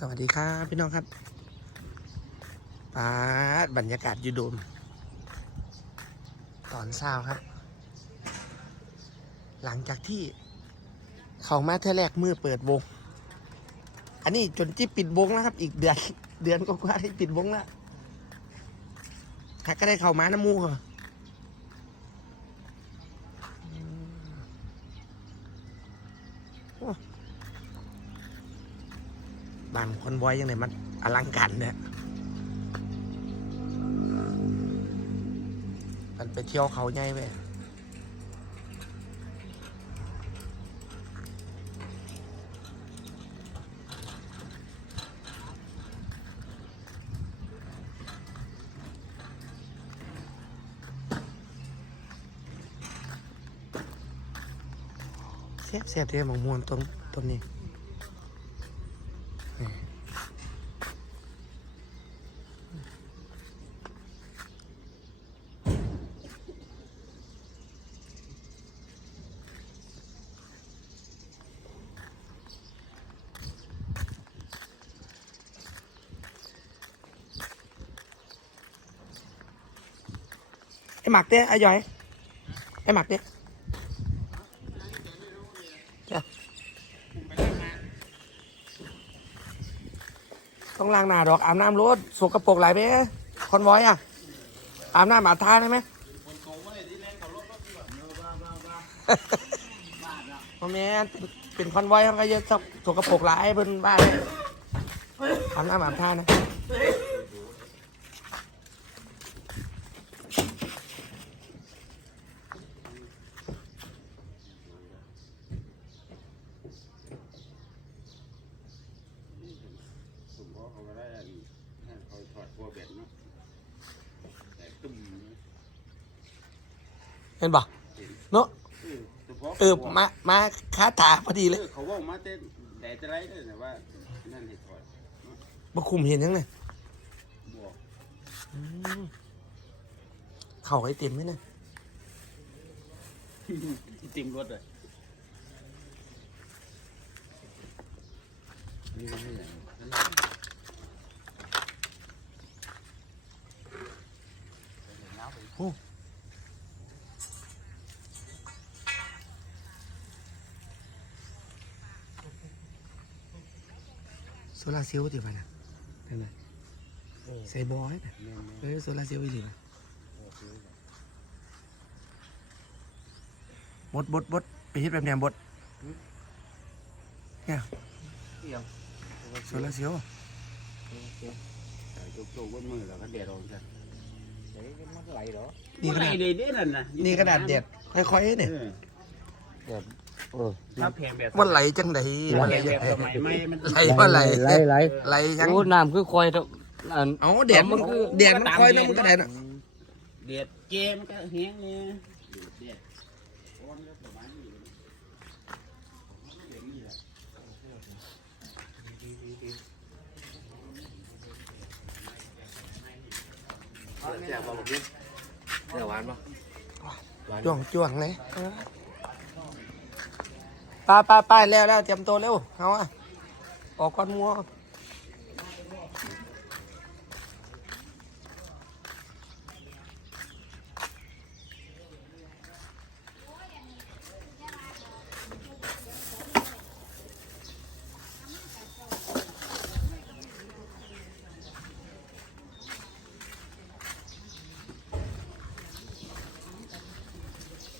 สวัสดีครับพี่น้องครับปาดบรรยากาศยูโดม ตอนเช้าครับ หลังจากที่เขามาเท่าแรกมือเปิดวง อันนี้จนที่ปิดวงแล้วครับ อีกเดือน เดือนก็กว่าที่ปิดวงแล้วถ้าก็ได้เข้ามาน้ำมูกเหรอมโอ้ บางคนบอยยังไงมันอลังการเนี่ยมันไปเที่ยวเขาใหญ่ไปเสียบเสียบเทียมของมวนตรงตรงนี้นี่ หมักเต้ไอ้ย้อยไอ้หมักเต้ต้องล้างหน้าดอกอาบน้ำรถสกปรกหลายไปคอนวอยอะอาบน้ำอาบท่าได้ไหมพ่อแม่เป็นเป็นคอนวอยเขาก็เยอะสกสกปรกหลายเพิ่นบ้านอาบน้ำอาบท่านะ ผมบอกเขาก็ได้อันให้เขาถอดพวกเบ็ดเนาะแต่ตุ้ม เห็นปะเนาะเออฉพาะเออมามาค้าตาพอดีเลยเออเขาว่ามาเต้นแต่จะไรเลยนะว่านั่นให้ถอดมาคุมเห็นยังไงบอกเข่าไอ้เต็มไหมเนี่ยติมรถเลยนี่ไม่ใช่อย่า โซลาร์เซลล์ติดไปนะนั่นน่ะใส่บอยนะแม่นเออโซลาร์เซลล์อีหลีนะบดบดบดไปฮิตแบบแนมบดเนี่ยๆเที่ยวโซลาร์เซลล์ใส่โจ๊กๆบนมือแล้วก็เด็ดออกจ้ะนี่ขนาดไหเด็ดนั่นนะนี่ขนาดเด็ดค่อยๆเนี่ยเออเออ ถ้าแพงแบบมันไหลจังไดถ้ามันแพไหลงแบบสมัยใหม่มันไหลว่าไหลไหลไหลไหลยังโอ้น้ำคือคอยเท่าอันเอาแดดมันแดดมันค่อยน้ำมันก็ได้น่ะเด็ดเกมมันก็แห้งเนี่ยเด็ดโอ้ยมันก็ประมาณนี้จ้วงจ้วงเลยไป้าป้าป้าแล้วแล้วเตรียมตัวเร็วเอาอะออกก้อนมัว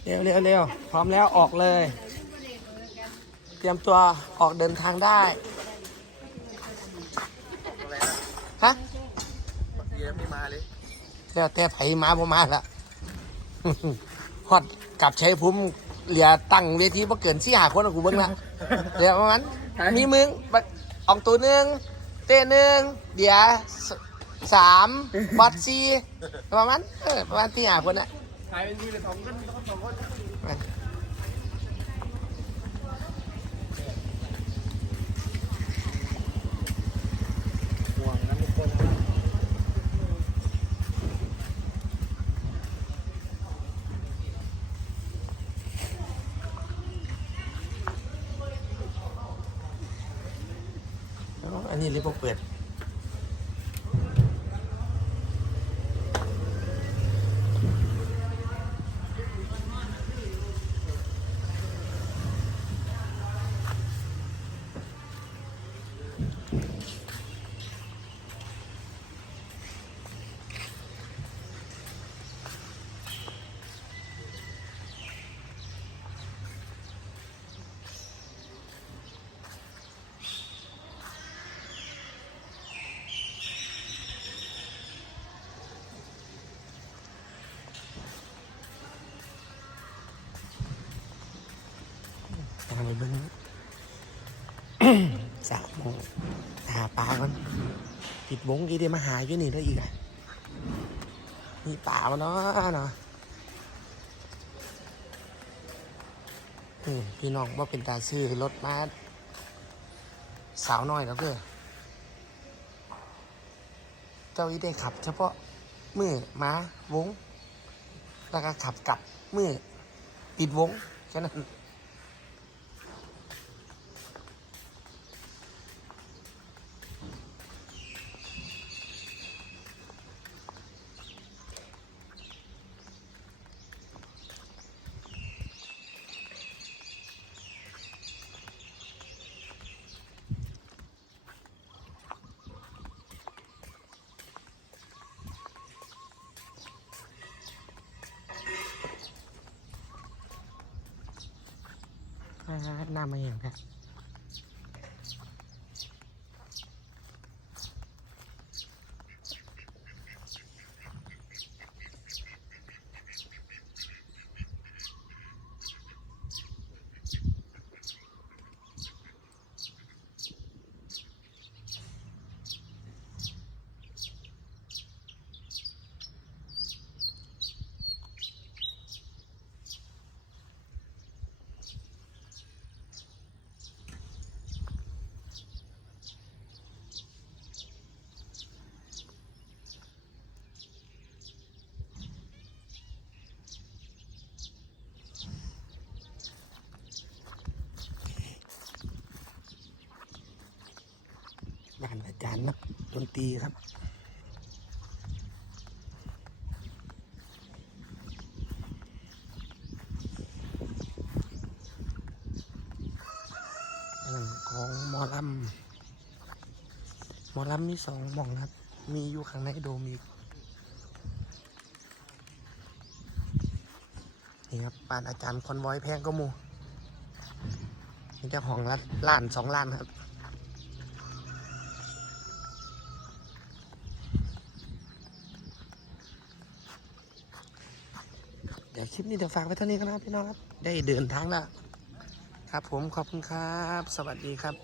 เร็วเร็วเร็วพร้อมแล้วออกเลย เตรียมตัวออกเดินทางได้ ฮะเยี่ยมไม่มาเลยแล้วแต่ไผมาบ่มาละฮอดกลับใช้ภูมิเหลือตั้งเวทีบ่เกินสี่หาคนของกูเบิ่งละเดี๋ยวประมาณมีมึงบักอองตัวหนึ่งเต้หนึ่งเดี๋ยวสสามบอดสี่ประมาณเออประมาณที่หาคนอะ ขายเป็นทีละสองคนสองคน อันนี้ลิปเปิดางไปเบิ้งสามโมงหาปลาก่อนปิดวงกี่ได้มาหาอยู่นี่แล้วอีกอะมีปลามาเนาะเนาะพี่น้องว่าเป็นตาซื้อรถมาสาวน้อยแล้วเด้อเจ้าอีได้ขับ เฉพาะมือม้าวง แล้วก็ขับกลับมือปิดวงแค่นั้น อ่า น้ำมาอย่างแค รับบ้านอาจารย์นักดนตรีครับของมอลำหมอลำมีสองมองครับ มีอยู่ข้างในโดมอีกนี่ครับบ้านอาจารย์คอนวอยแพงก็มูนี่จ้าของร้านล้านสองล้านครับ เดี๋ยวคลิปนี้เดี๋ยวฝากไว้เท่านี้กันนะครับพี่น้องครับ ได้เดินทางแล้ว ครับผมขอบคุณครับ สวัสดีครับ